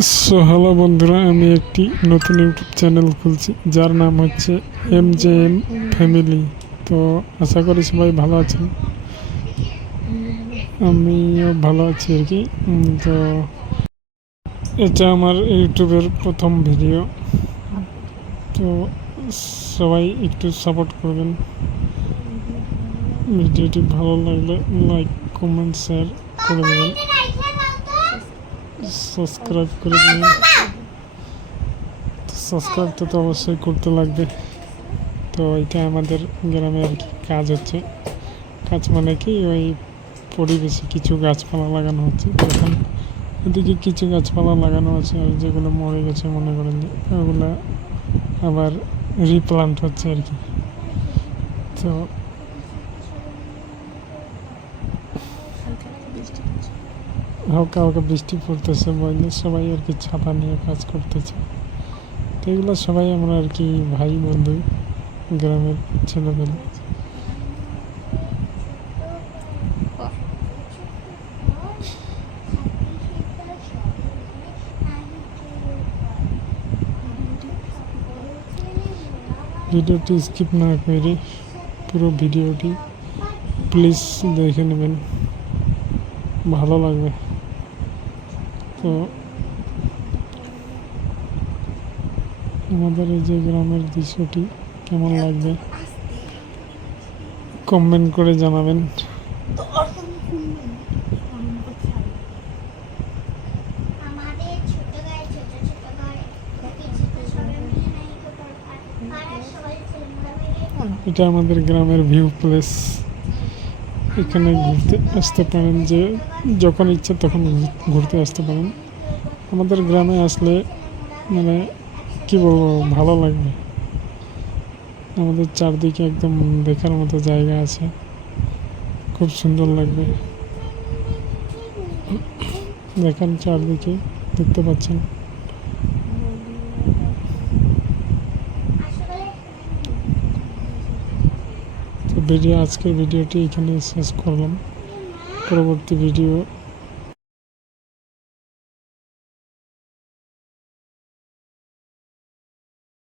So hello বন্ধুরা, আমি একটি নতুন ইউটিউব চ্যানেল খুলছি যার নাম হচ্ছে MJM ফ্যামিলি। তো আশা করি সবাই ভালো আছেন, আমিও ভালো আছি আর কি। তো এটা আমার ইউটিউবের প্রথম ভিডিও, তো সবাই একটু সাপোর্ট করবেন। ভিডিওটি ভালো লাগলে লাইক কমেন্ট শেয়ার করে দেবেন, সাবস্ক্রাইব করে দেবেন। সাবস্ক্রাইবটা তো অবশ্যই করতে লাগবে। তো এটা আমাদের গ্রামে আর কি কাজ হচ্ছে। কাজ মানে কি, ওই পরিবেশে কিছু গাছপালা লাগানো হচ্ছে। এখন এদিকে কিছু গাছপালা লাগানো আছে, আর যেগুলো মরে গেছে মনে করেন যে ওগুলো আবার রিপ্লান্ট হচ্ছে আর কি। তো হালকা হালকা বৃষ্টি পড়তেছে, বইলে সবাই আর কি ছাতা নিয়ে কাজ করতেছে। তো এগুলো সবাই আমরা আর কি ভাই বন্ধু, গ্রামের ছেলেপেলে। ভিডিওটি স্কিপ না করে পুরো ভিডিওটি প্লিজ দেখে নেবেন, ভালো লাগবে। তো আমাদের এই যে গ্রামের দৃশ্যটি কেমন লাগবে কমেন্ট করে জানাবেন। এটা আমাদের গ্রামের ভিউ প্লেস। এখানে ঘুরতে আসতে পারেন, যে যখন ইচ্ছা তখন ঘুরতে আসতে পারেন। আমাদের গ্রামে আসলে মানে কি বলবো, ভালো লাগবে। আমাদের চারদিকে একদম দেখার মতো জায়গা আছে, খুব সুন্দর লাগবে। দেখেন চারদিকে, দেখতে পাচ্ছেন। তো আজকের ভিডিওটি এখানে শেষ করলাম। পরবর্তী ভিডিও